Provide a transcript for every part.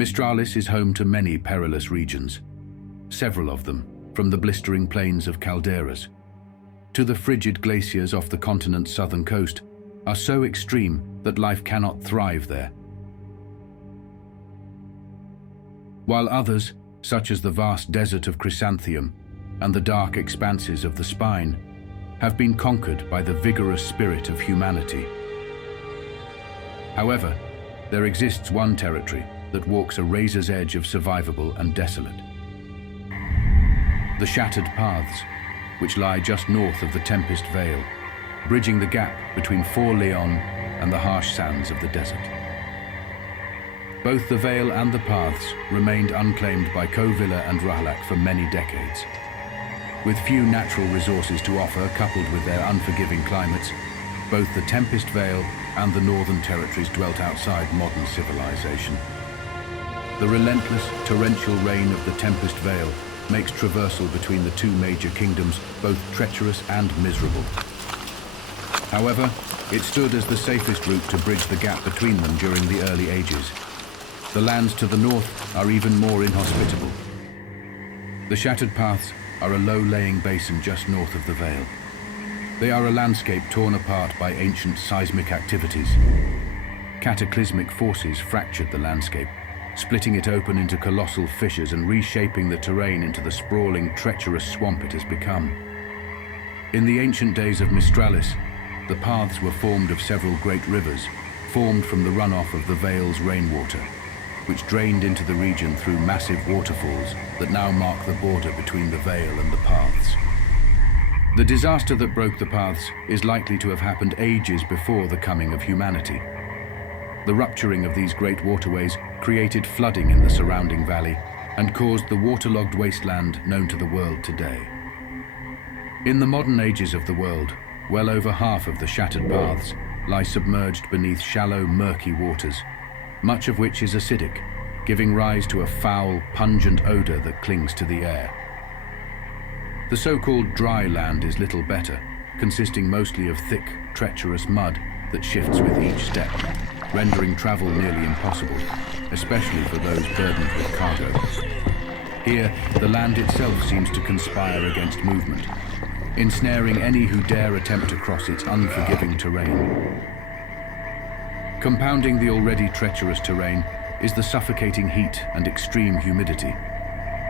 Mistralis is home to many perilous regions, several of them from the blistering plains of calderas to the frigid glaciers off the continent's southern coast, are so extreme that life cannot thrive there. While others, such as the vast desert of Chrysanthemum and the dark expanses of the Spine, have been conquered by the vigorous spirit of humanity. However, there exists one territory that walks a razor's edge of survivable and desolate. The Shattered Paths, which lie just north of the Tempest Vale, bridging the gap between Fort Leon and the harsh sands of the desert. Both the Vale and the Paths remained unclaimed by Covilla and Rahalak for many decades. With few natural resources to offer, coupled with their unforgiving climates, both the Tempest Vale and the Northern Territories dwelt outside modern civilization. The relentless, torrential rain of the Tempest Vale makes traversal between the two major kingdoms both treacherous and miserable. However, it stood as the safest route to bridge the gap between them during the early ages. The lands to the north are even more inhospitable. The Shattered Paths are a low-lying basin just north of the Vale. They are a landscape torn apart by ancient seismic activities. Cataclysmic forces fractured the landscape, splitting it open into colossal fissures and reshaping the terrain into the sprawling, treacherous swamp it has become. In the ancient days of Mistralis, the paths were formed of several great rivers, formed from the runoff of the Vale's rainwater, which drained into the region through massive waterfalls that now mark the border between the Vale and the paths. The disaster that broke the paths is likely to have happened ages before the coming of humanity. The rupturing of these great waterways created flooding in the surrounding valley and caused the waterlogged wasteland known to the world today. In the modern ages of the world, well over half of the Shattered Paths lie submerged beneath shallow, murky waters, much of which is acidic, giving rise to a foul, pungent odor that clings to the air. The so-called dry land is little better, consisting mostly of thick, treacherous mud that shifts with each step, rendering travel nearly impossible, especially for those burdened with cargo. Here, the land itself seems to conspire against movement, ensnaring any who dare attempt to cross its unforgiving terrain. Compounding the already treacherous terrain is the suffocating heat and extreme humidity,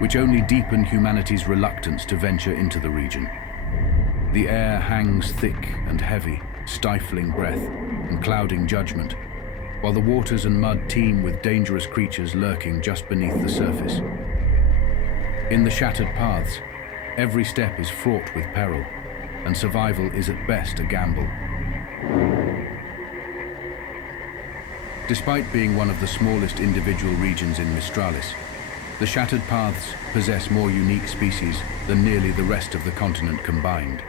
which only deepen humanity's reluctance to venture into the region. The air hangs thick and heavy, stifling breath and clouding judgment, while the waters and mud teem with dangerous creatures lurking just beneath the surface. In the Shattered Paths, every step is fraught with peril, and survival is at best a gamble. Despite being one of the smallest individual regions in Mistralis, the Shattered Paths possess more unique species than nearly the rest of the continent combined.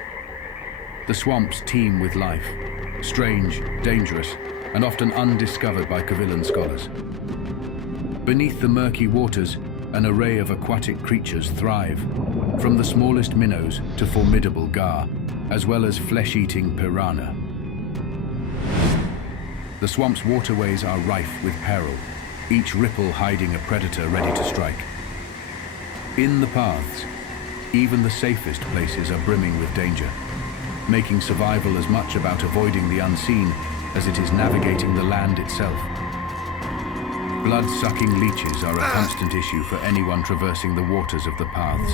The swamps teem with life, strange, dangerous, and often undiscovered by Covillan scholars. Beneath the murky waters, an array of aquatic creatures thrive, from the smallest minnows to formidable gar, as well as flesh-eating piranha. The swamp's waterways are rife with peril, each ripple hiding a predator ready to strike. In the paths, even the safest places are brimming with danger, making survival as much about avoiding the unseen as it is navigating the land itself. Blood-sucking leeches are a constant issue for anyone traversing the waters of the paths,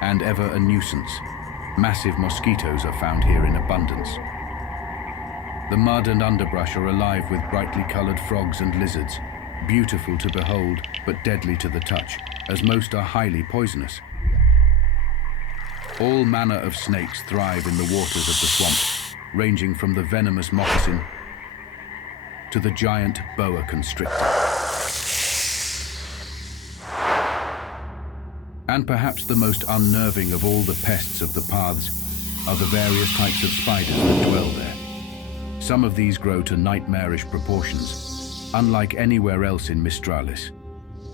and ever a nuisance. Massive mosquitoes are found here in abundance. The mud and underbrush are alive with brightly colored frogs and lizards, beautiful to behold but deadly to the touch, as most are highly poisonous. All manner of snakes thrive in the waters of the swamp, ranging from the venomous moccasin to the giant boa constrictor. And perhaps the most unnerving of all the pests of the paths are the various types of spiders that dwell there. Some of these grow to nightmarish proportions, unlike anywhere else in Mistralis.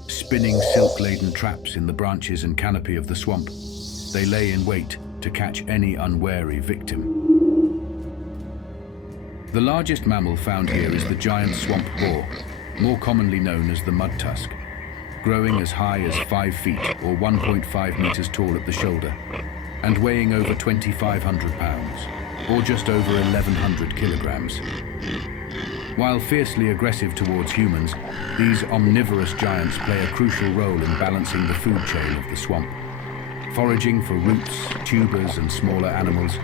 Spinning silk-laden traps in the branches and canopy of the swamp, they lay in wait to catch any unwary victim. The largest mammal found here is the giant swamp boar, more commonly known as the Mudtusk, growing as high as 5 feet or 1.5 meters tall at the shoulder, and weighing over 2,500 pounds, or just over 1,100 kilograms. While fiercely aggressive towards humans, these omnivorous giants play a crucial role in balancing the food chain of the swamp. Foraging for roots, tubers, and smaller animals,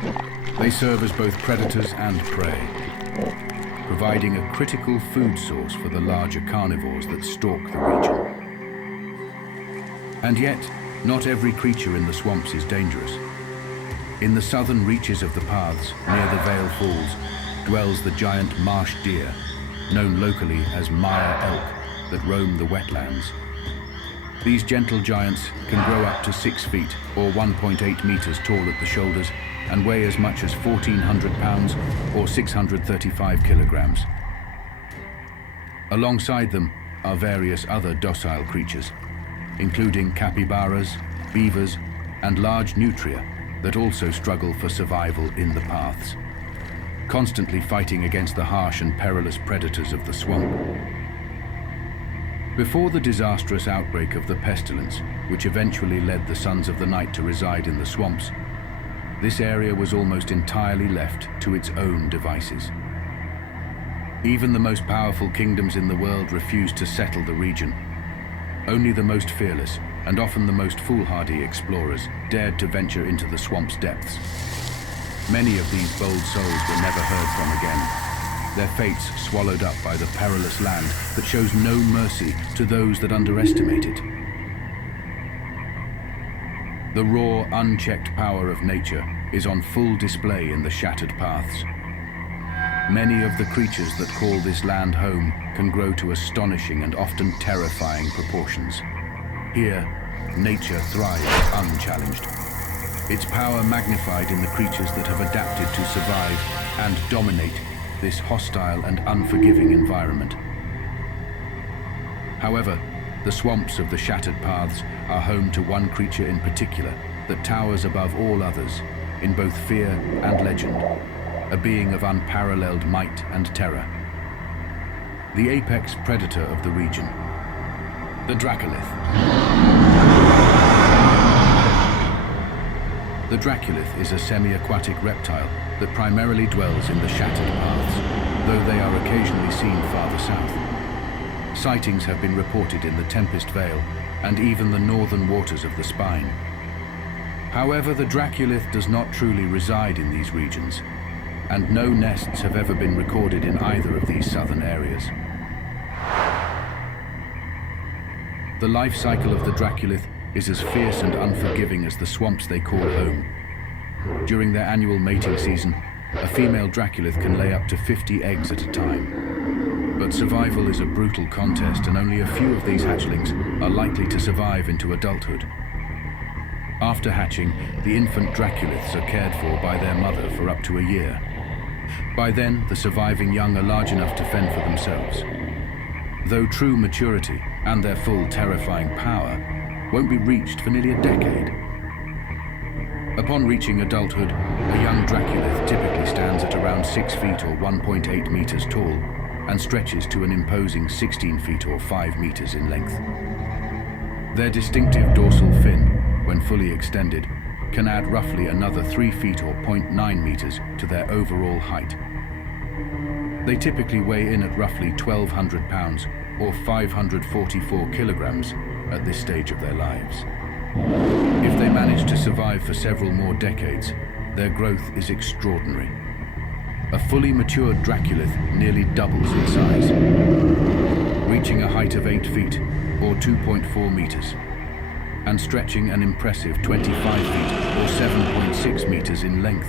they serve as both predators and prey, providing a critical food source for the larger carnivores that stalk the region. And yet, not every creature in the swamps is dangerous. In the southern reaches of the paths, near the Vale Falls, dwells the giant marsh deer, known locally as Mire Elk, that roam the wetlands. These gentle giants can grow up to 6 feet or 1.8 meters tall at the shoulders and weigh as much as 1,400 pounds or 635 kilograms. Alongside them are various other docile creatures, including capybaras, beavers, and large nutria that also struggle for survival in the paths, constantly fighting against the harsh and perilous predators of the swamp. Before the disastrous outbreak of the pestilence, which eventually led the Sons of the Night to reside in the swamps, this area was almost entirely left to its own devices. Even the most powerful kingdoms in the world refused to settle the region. Only the most fearless, and often the most foolhardy explorers, dared to venture into the swamp's depths. Many of these bold souls were never heard from again, their fates swallowed up by the perilous land that shows no mercy to those that underestimate it. The raw, unchecked power of nature is on full display in the shattered paths. Many of the creatures that call this land home can grow to astonishing and often terrifying proportions. Here, nature thrives unchallenged, its power magnified in the creatures that have adapted to survive and dominate this hostile and unforgiving environment. However, the swamps of the shattered paths are home to one creature in particular that towers above all others in both fear and legend, a being of unparalleled might and terror. The apex predator of the region, the Draculith. The Draculith is a semi-aquatic reptile that primarily dwells in the shattered paths, though they are occasionally seen farther south. Sightings have been reported in the Tempest Vale and even the northern waters of the Spine. However, the Draculith does not truly reside in these regions, and no nests have ever been recorded in either of these southern areas. The life cycle of the Draculith is as fierce and unforgiving as the swamps they call home. During their annual mating season, a female Draculith can lay up to 50 eggs at a time. But survival is a brutal contest, and only a few of these hatchlings are likely to survive into adulthood. After hatching, the infant Draculiths are cared for by their mother for up to a year. By then, the surviving young are large enough to fend for themselves. Though true maturity and their full terrifying power won't be reached for nearly a decade. Upon reaching adulthood, a young Draculith typically stands at around 6 feet or 1.8 meters tall and stretches to an imposing 16 feet or 5 meters in length. Their distinctive dorsal fin, when fully extended, can add roughly another 3 feet or 0.9 meters to their overall height. They typically weigh in at roughly 1,200 pounds or 544 kilograms at this stage of their lives. If they manage to survive for several more decades, their growth is extraordinary. A fully matured Draculith nearly doubles in size, reaching a height of 8 feet or 2.4 meters, and stretching an impressive 25 feet or 7.6 meters in length.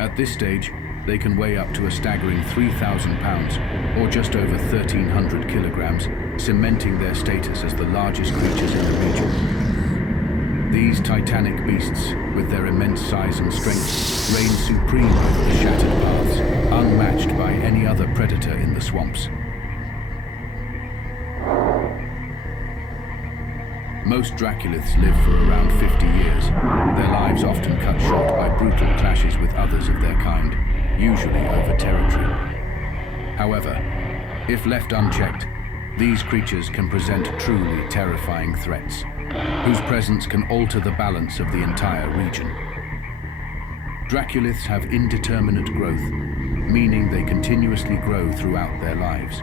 At this stage, they can weigh up to a staggering 3,000 pounds, or just over 1,300 kilograms, cementing their status as the largest creatures in the region. These titanic beasts, with their immense size and strength, reign supreme over the shattered paths, unmatched by any other predator in the swamps. Most Draculiths live for around 50 years, their lives often cut short by brutal clashes with others of their kind, usually over territory. However, If left unchecked, these creatures can present truly terrifying threats, whose presence can alter the balance of the entire region. Draculiths have indeterminate growth, meaning they continuously grow throughout their lives.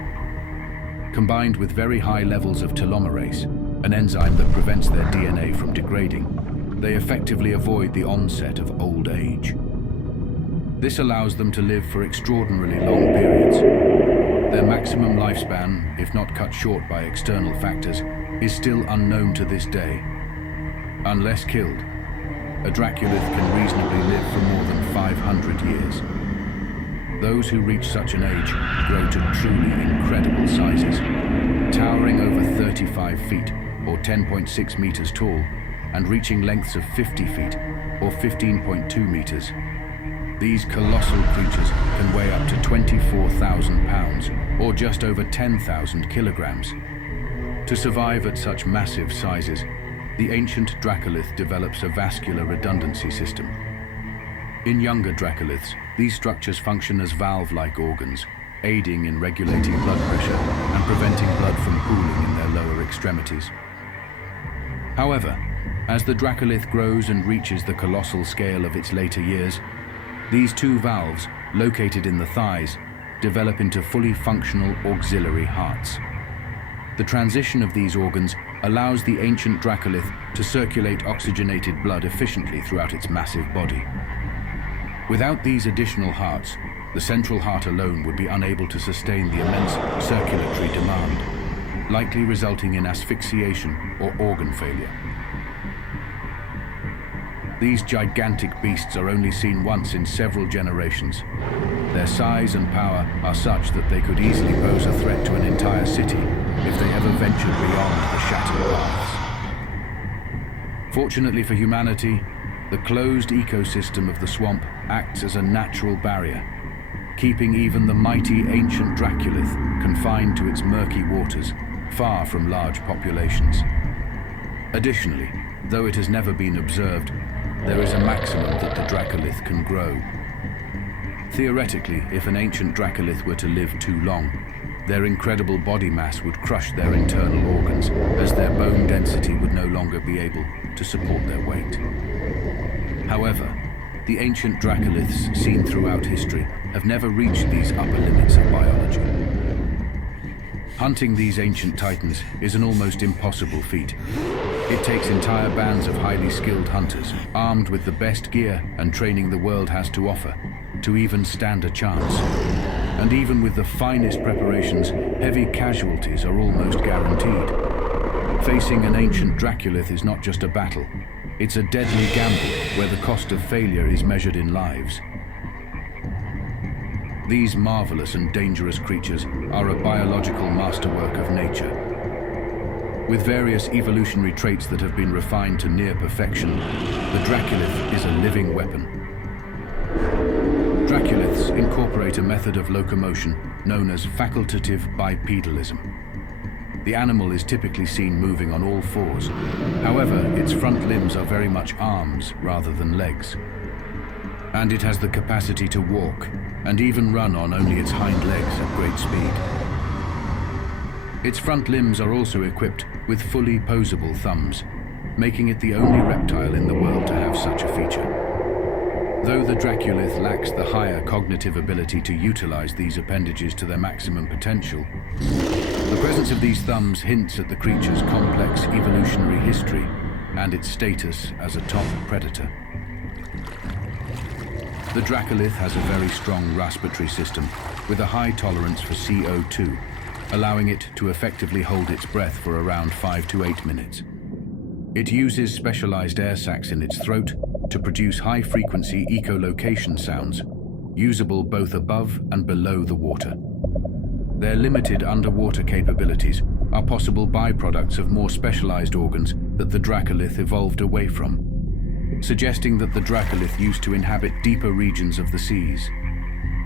Combined with very high levels of telomerase, an enzyme that prevents their DNA from degrading, they effectively avoid the onset of old age. This allows them to live for extraordinarily long periods. Their maximum lifespan, if not cut short by external factors, is still unknown to this day. Unless killed, a Draculith can reasonably live for more than 500 years. Those who reach such an age grow to truly incredible sizes, towering over 35 feet or 10.6 meters tall, and reaching lengths of 50 feet or 15.2 meters. These colossal creatures can weigh up to 24,000 pounds or just over 10,000 kilograms. To survive at such massive sizes, the ancient Draculith develops a vascular redundancy system. In younger Draculiths, these structures function as valve-like organs, aiding in regulating blood pressure and preventing blood from pooling in their lower extremities. However, as the Draculith grows and reaches the colossal scale of its later years, these two valves, located in the thighs, develop into fully functional auxiliary hearts. The transition of these organs allows the ancient Draculith to circulate oxygenated blood efficiently throughout its massive body. Without these additional hearts, the central heart alone would be unable to sustain the immense circulatory demand, likely resulting in asphyxiation or organ failure. These gigantic beasts are only seen once in several generations. Their size and power are such that they could easily pose a threat to an entire city if they ever ventured beyond the shattered paths. Fortunately for humanity, the closed ecosystem of the swamp acts as a natural barrier, keeping even the mighty ancient Draculith confined to its murky waters, far from large populations. Additionally, though it has never been observed, there is a maximum that the Draculith can grow. Theoretically, if an ancient Draculith were to live too long, their incredible body mass would crush their internal organs, as their bone density would no longer be able to support their weight. However, the ancient Draculiths seen throughout history have never reached these upper limits of biology. Hunting these ancient titans is an almost impossible feat. It takes entire bands of highly skilled hunters, armed with the best gear and training the world has to offer, to even stand a chance. And even with the finest preparations, heavy casualties are almost guaranteed. Facing an ancient Draculith is not just a battle, it's a deadly gamble where the cost of failure is measured in lives. These marvelous and dangerous creatures are a biological masterwork of nature. With various evolutionary traits that have been refined to near perfection, the Draculith is a living weapon. Draculiths incorporate a method of locomotion known as facultative bipedalism. The animal is typically seen moving on all fours. However, its front limbs are very much arms rather than legs. And it has the capacity to walk and even run on only its hind legs at great speed. Its front limbs are also equipped with fully posable thumbs, making it the only reptile in the world to have such a feature. Though the Draculith lacks the higher cognitive ability to utilize these appendages to their maximum potential, the presence of these thumbs hints at the creature's complex evolutionary history and its status as a top predator. The Draculith has a very strong respiratory system with a high tolerance for CO2, allowing it to effectively hold its breath for around 5 to 8 minutes. It uses specialized air sacs in its throat to produce high-frequency echolocation sounds, usable both above and below the water. Their limited underwater capabilities are possible byproducts of more specialized organs that the Draculith evolved away from, suggesting that the Draculith used to inhabit deeper regions of the seas.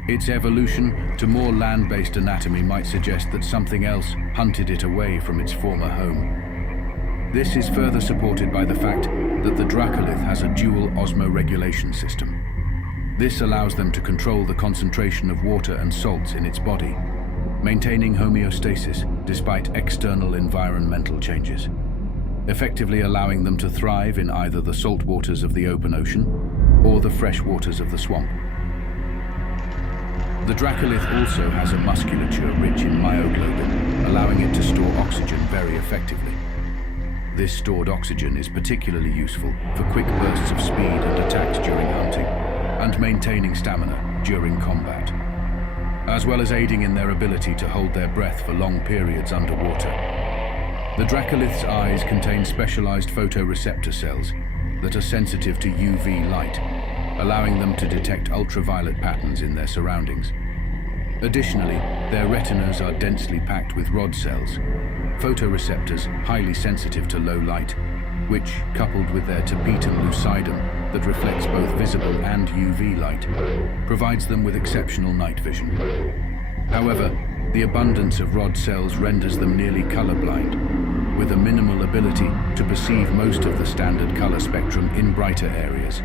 Its evolution to more land-based anatomy might suggest that something else hunted it away from its former home. This is further supported by the fact that the Draculith has a dual osmoregulation system. This allows them to control the concentration of water and salts in its body, maintaining homeostasis despite external environmental changes, effectively allowing them to thrive in either the salt waters of the open ocean or the fresh waters of the swamp. The Draculith also has a musculature rich in myoglobin, allowing it to store oxygen very effectively. This stored oxygen is particularly useful for quick bursts of speed and attacks during hunting, and maintaining stamina during combat, as well as aiding in their ability to hold their breath for long periods underwater. The Draculith's eyes contain specialized photoreceptor cells that are sensitive to UV light, allowing them to detect ultraviolet patterns in their surroundings. Additionally, their retinas are densely packed with rod cells, photoreceptors highly sensitive to low light, which, coupled with their tapetum lucidum that reflects both visible and UV light, provides them with exceptional night vision. However, the abundance of rod cells renders them nearly colorblind, with a minimal ability to perceive most of the standard color spectrum in brighter areas.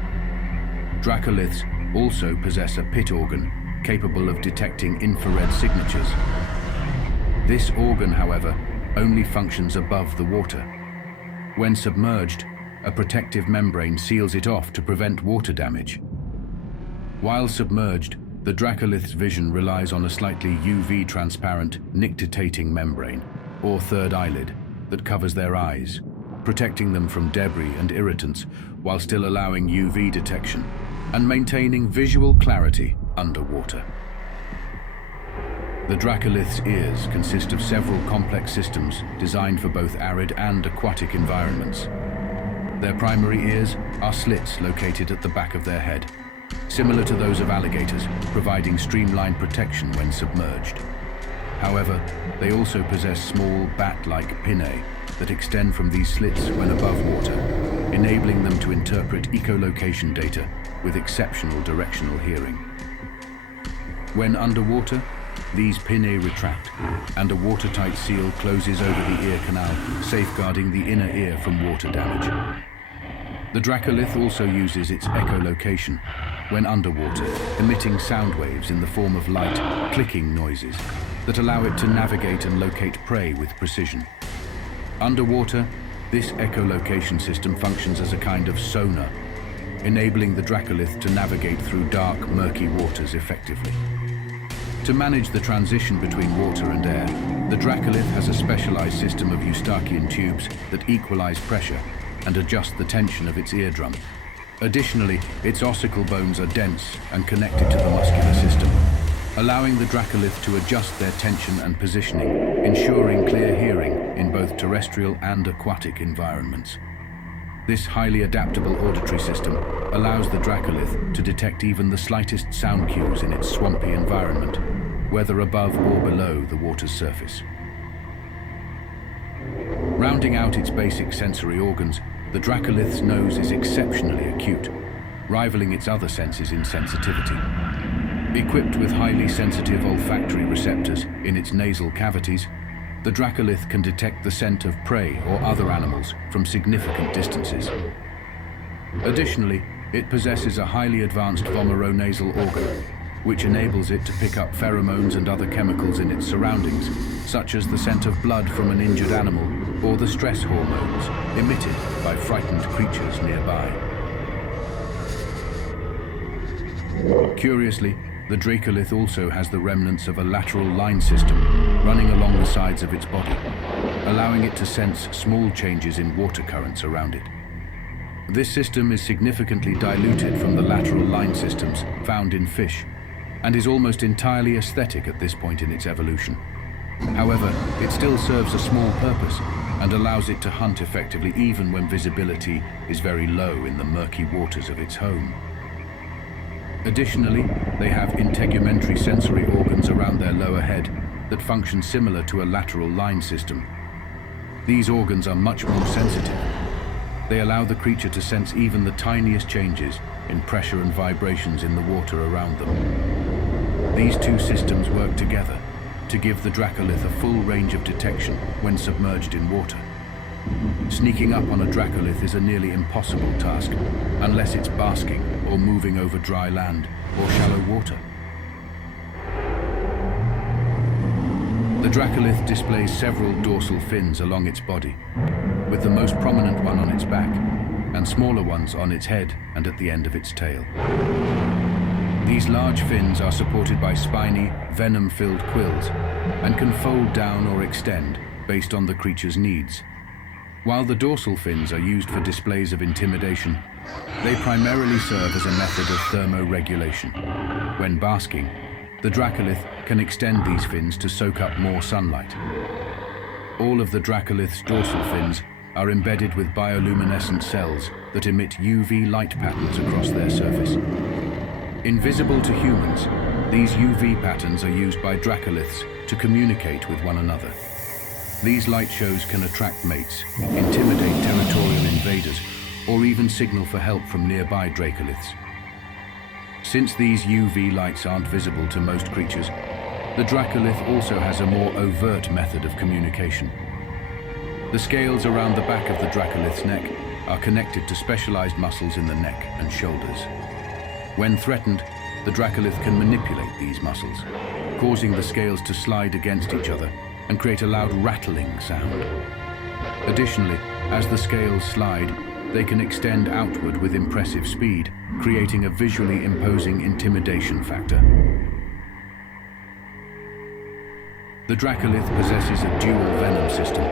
Draculiths also possess a pit organ capable of detecting infrared signatures. This organ, however, only functions above the water. When submerged, a protective membrane seals it off to prevent water damage. While submerged, the Draculith's vision relies on a slightly UV transparent nictitating membrane, or third eyelid, that covers their eyes, protecting them from debris and irritants while still allowing UV detection and maintaining visual clarity underwater. The Draculith's ears consist of several complex systems designed for both arid and aquatic environments. Their primary ears are slits located at the back of their head, similar to those of alligators, providing streamlined protection when submerged. However, they also possess small bat-like pinnae that extend from these slits when above water, enabling them to interpret echolocation data with exceptional directional hearing. When underwater, these pinnae retract, and a watertight seal closes over the ear canal, safeguarding the inner ear from water damage. The Draculith also uses its echolocation when underwater, emitting sound waves in the form of light, clicking noises that allow it to navigate and locate prey with precision. Underwater, this echolocation system functions as a kind of sonar, enabling the Draculith to navigate through dark, murky waters effectively. To manage the transition between water and air, the Draculith has a specialized system of Eustachian tubes that equalize pressure and adjust the tension of its eardrum. Additionally, its ossicle bones are dense and connected to the muscular system, allowing the Draculith to adjust their tension and positioning, ensuring clear hearing in both terrestrial and aquatic environments. This highly adaptable auditory system allows the Draculith to detect even the slightest sound cues in its swampy environment, whether above or below the water's surface. Rounding out its basic sensory organs, the Draculith's nose is exceptionally acute, rivaling its other senses in sensitivity. Equipped with highly sensitive olfactory receptors in its nasal cavities, the Draculith can detect the scent of prey or other animals from significant distances. Additionally, it possesses a highly advanced vomeronasal organ, which enables it to pick up pheromones and other chemicals in its surroundings, such as the scent of blood from an injured animal or the stress hormones emitted by frightened creatures nearby. Curiously, the Draculith also has the remnants of a lateral line system running along the sides of its body, allowing it to sense small changes in water currents around it. This system is significantly diluted from the lateral line systems found in fish, and is almost entirely aesthetic at this point in its evolution. However, it still serves a small purpose and allows it to hunt effectively even when visibility is very low in the murky waters of its home. Additionally, they have integumentary sensory organs around their lower head that function similar to a lateral line system. These organs are much more sensitive. They allow the creature to sense even the tiniest changes in pressure and vibrations in the water around them. These two systems work together to give the Draculith a full range of detection when submerged in water. Sneaking up on a Draculith is a nearly impossible task, unless it's basking or moving over dry land or shallow water. The Draculith displays several dorsal fins along its body, with the most prominent one on its back, and smaller ones on its head and at the end of its tail. These large fins are supported by spiny, venom-filled quills, and can fold down or extend based on the creature's needs. While the dorsal fins are used for displays of intimidation, they primarily serve as a method of thermoregulation. When basking, the Draculith can extend these fins to soak up more sunlight. All of the Draculith's dorsal fins are embedded with bioluminescent cells that emit UV light patterns across their surface. Invisible to humans, these UV patterns are used by Draculiths to communicate with one another. These light shows can attract mates, intimidate territorial invaders, or even signal for help from nearby Draculiths. Since these UV lights aren't visible to most creatures, the Draculith also has a more overt method of communication. The scales around the back of the Draculith's neck are connected to specialized muscles in the neck and shoulders. When threatened, the Draculith can manipulate these muscles, causing the scales to slide against each other and create a loud rattling sound. Additionally, as the scales slide, they can extend outward with impressive speed, creating a visually imposing intimidation factor. The Draculith possesses a dual venom system,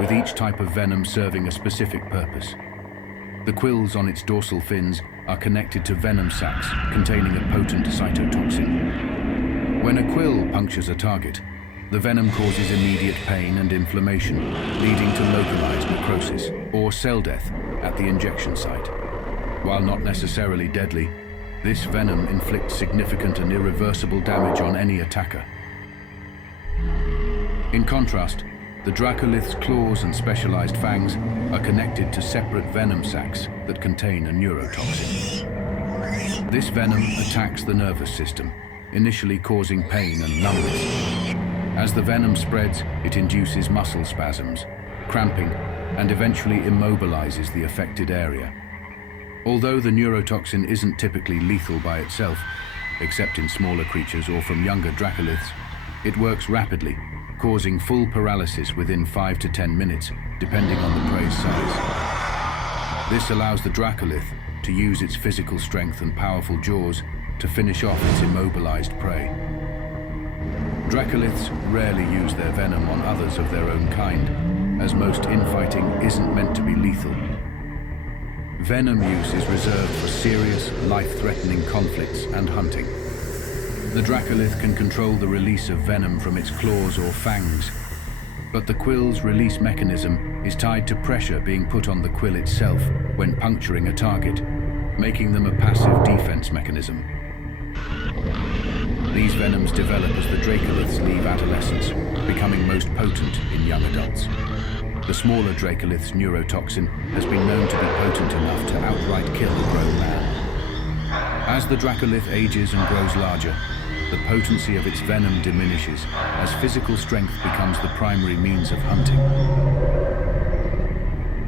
with each type of venom serving a specific purpose. The quills on its dorsal fins are connected to venom sacs containing a potent cytotoxin. When a quill punctures a target, the venom causes immediate pain and inflammation, leading to localized necrosis or cell death at the injection site. While not necessarily deadly, this venom inflicts significant and irreversible damage on any attacker. In contrast, the Draculith's claws and specialized fangs are connected to separate venom sacs that contain a neurotoxin. This venom attacks the nervous system, initially causing pain and numbness. As the venom spreads, it induces muscle spasms, cramping, and eventually immobilizes the affected area. Although the neurotoxin isn't typically lethal by itself, except in smaller creatures or from younger Draculiths, it works rapidly, causing full paralysis within 5 to 10 minutes, depending on the prey's size. This allows the Draculith to use its physical strength and powerful jaws to finish off its immobilized prey. Draculiths rarely use their venom on others of their own kind, as most infighting isn't meant to be lethal. Venom use is reserved for serious, life-threatening conflicts and hunting. The Draculith can control the release of venom from its claws or fangs, but the quill's release mechanism is tied to pressure being put on the quill itself when puncturing a target, making them a passive defense mechanism. These venoms develop as the Draculiths leave adolescence, becoming most potent in young adults. The smaller Draculith's neurotoxin has been known to be potent enough to outright kill a grown man. As the Draculith ages and grows larger, the potency of its venom diminishes as physical strength becomes the primary means of hunting.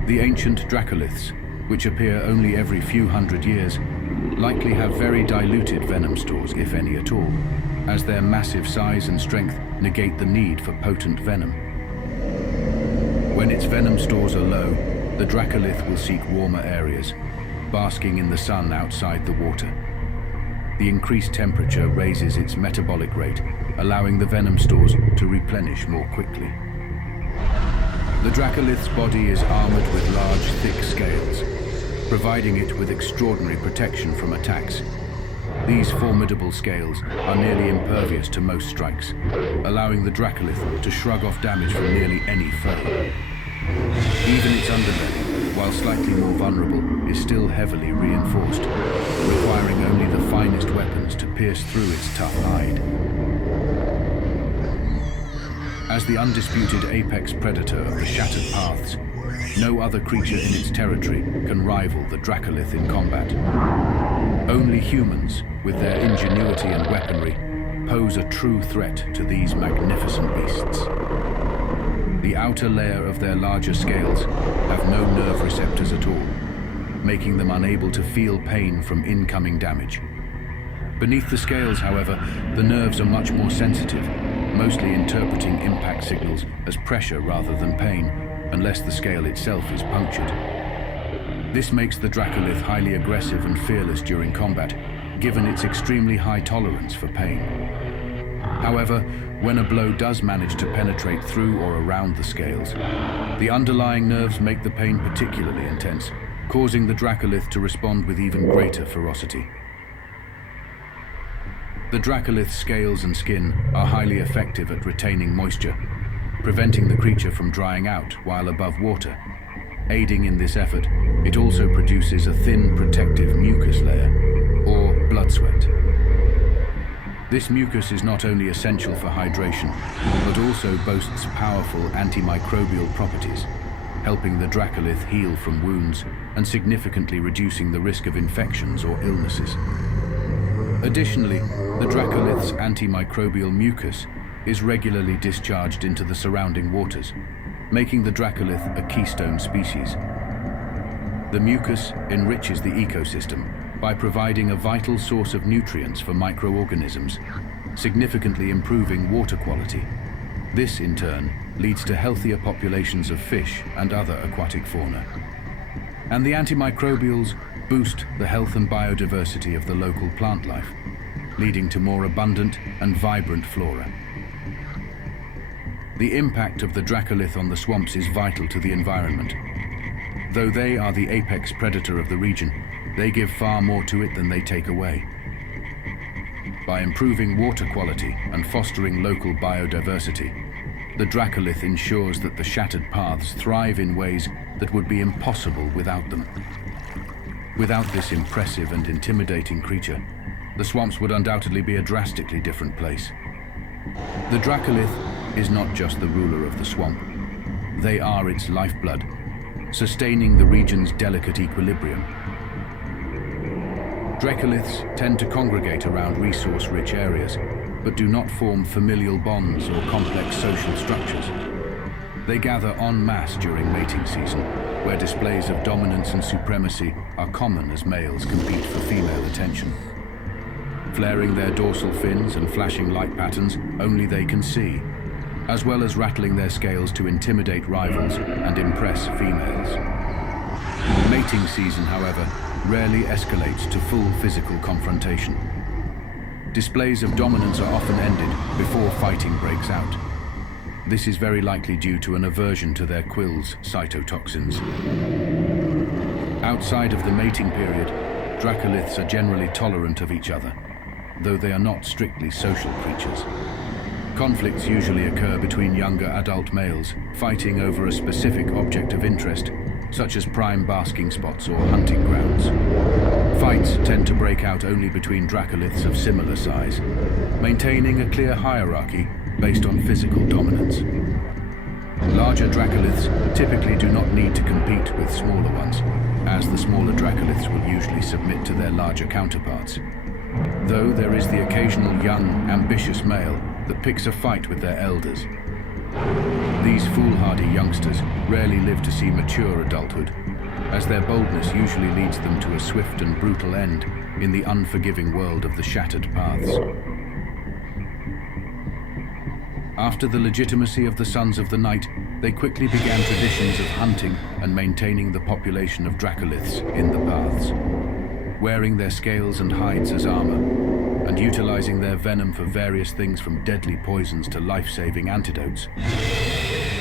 The ancient Draculiths, which appear only every few hundred years, likely have very diluted venom stores, if any at all, as their massive size and strength negate the need for potent venom. When its venom stores are low, the Draculith will seek warmer areas, basking in the sun outside the water. The increased temperature raises its metabolic rate, allowing the venom stores to replenish more quickly. The Draculith's body is armored with large, thick scales, providing it with extraordinary protection from attacks. These formidable scales are nearly impervious to most strikes, allowing the Draculith to shrug off damage from nearly any foe. Even its underbelly, while slightly more vulnerable, is still heavily reinforced, requiring only the finest weapons to pierce through its tough hide. As the undisputed apex predator of the Shattered Paths, no other creature in its territory can rival the Draculith in combat. Only humans, with their ingenuity and weaponry, pose a true threat to these magnificent beasts. The outer layer of their larger scales have no nerve receptors at all, making them unable to feel pain from incoming damage. Beneath the scales, however, the nerves are much more sensitive, mostly interpreting impact signals as pressure rather than pain, unless the scale itself is punctured. This makes the Draculith highly aggressive and fearless during combat, given its extremely high tolerance for pain. However, when a blow does manage to penetrate through or around the scales, the underlying nerves make the pain particularly intense, causing the Draculith to respond with even greater ferocity. The Draculith's scales and skin are highly effective at retaining moisture, preventing the creature from drying out while above water. Aiding in this effort, it also produces a thin protective mucus layer, or blood sweat. This mucus is not only essential for hydration, but also boasts powerful antimicrobial properties, helping the Draculith heal from wounds and significantly reducing the risk of infections or illnesses. Additionally, the Draculith's antimicrobial mucus is regularly discharged into the surrounding waters, making the Draculith a keystone species. The mucus enriches the ecosystem by providing a vital source of nutrients for microorganisms, significantly improving water quality. This, in turn, leads to healthier populations of fish and other aquatic fauna. And the antimicrobials boost the health and biodiversity of the local plant life, leading to more abundant and vibrant flora. The impact of the Draculith on the swamps is vital to the environment. Though they are the apex predator of the region, they give far more to it than they take away. By improving water quality and fostering local biodiversity, the Draculith ensures that the shattered paths thrive in ways that would be impossible without them. Without this impressive and intimidating creature, the swamps would undoubtedly be a drastically different place. The Draculith is not just the ruler of the swamp. They are its lifeblood, sustaining the region's delicate equilibrium. Draculiths tend to congregate around resource-rich areas, but do not form familial bonds or complex social structures. They gather en masse during mating season, where displays of dominance and supremacy are common as males compete for female attention. Flaring their dorsal fins and flashing light patterns only they can see, as well as rattling their scales to intimidate rivals and impress females. Mating season, however, rarely escalates to full physical confrontation. Displays of dominance are often ended before fighting breaks out. This is very likely due to an aversion to their quills' cytotoxins. Outside of the mating period, Draculiths are generally tolerant of each other, though they are not strictly social creatures. Conflicts usually occur between younger adult males, fighting over a specific object of interest, such as prime basking spots or hunting grounds. Fights tend to break out only between Draculiths of similar size, maintaining a clear hierarchy based on physical dominance. Larger Draculiths typically do not need to compete with smaller ones, as the smaller Draculiths will usually submit to their larger counterparts. Though there is the occasional young, ambitious male that picks a fight with their elders. These foolhardy youngsters rarely live to see mature adulthood, as their boldness usually leads them to a swift and brutal end in the unforgiving world of the shattered paths. After the legitimacy of the Sons of the Night, they quickly began traditions of hunting and maintaining the population of Draculiths in the paths, wearing their scales and hides as armor, and utilizing their venom for various things from deadly poisons to life-saving antidotes.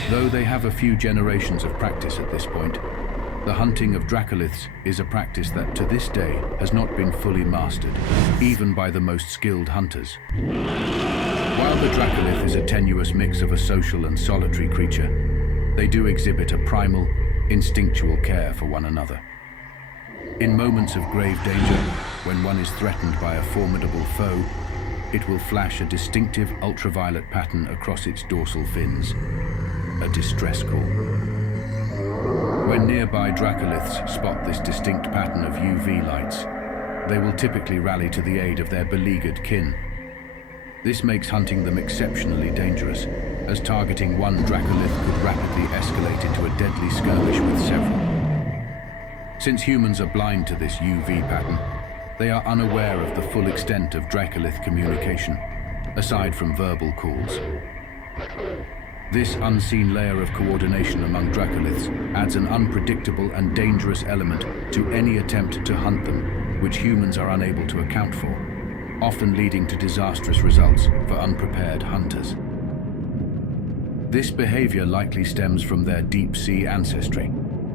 Though they have a few generations of practice at this point, the hunting of Draculiths is a practice that to this day has not been fully mastered, even by the most skilled hunters. While the Draculith is a tenuous mix of a social and solitary creature, they do exhibit a primal, instinctual care for one another. In moments of grave danger, when one is threatened by a formidable foe, it will flash a distinctive ultraviolet pattern across its dorsal fins, a distress call. When nearby Draculiths spot this distinct pattern of UV lights, they will typically rally to the aid of their beleaguered kin. This makes hunting them exceptionally dangerous, as targeting one Draculith could rapidly escalate into a deadly skirmish with several. Since humans are blind to this UV pattern, they are unaware of the full extent of Draculith communication. aside from verbal calls. This unseen layer of coordination among Draculiths adds an unpredictable and dangerous element to any attempt to hunt them, which humans are unable to account for, often leading to disastrous results for unprepared hunters. This behavior likely stems from their deep-sea ancestry,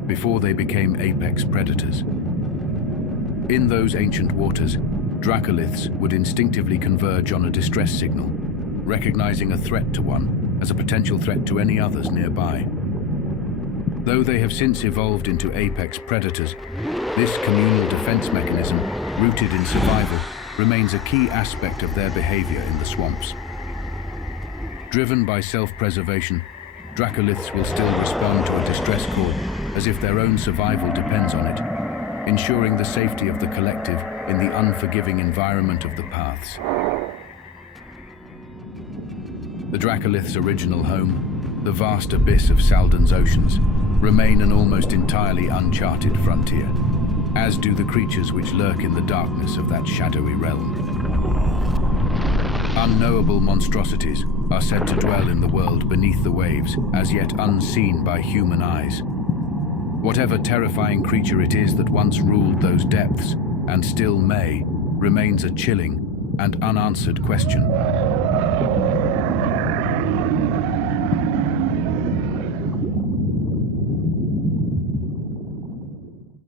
before they became apex predators. In those ancient waters, Draculiths would instinctively converge on a distress signal, recognizing a threat to one as a potential threat to any others nearby. Though they have since evolved into apex predators, this communal defense mechanism, rooted in survival, remains a key aspect of their behavior in the swamps. Driven by self-preservation, Draculiths will still respond to a distress call as if their own survival depends on it, ensuring the safety of the collective in the unforgiving environment of the paths. The Draculith's original home, the vast abyss of Sallden's oceans, remain an almost entirely uncharted frontier, as do the creatures which lurk in the darkness of that shadowy realm. Unknowable monstrosities are said to dwell in the world beneath the waves, as yet unseen by human eyes. Whatever terrifying creature it is that once ruled those depths, and still may, remains a chilling and unanswered question.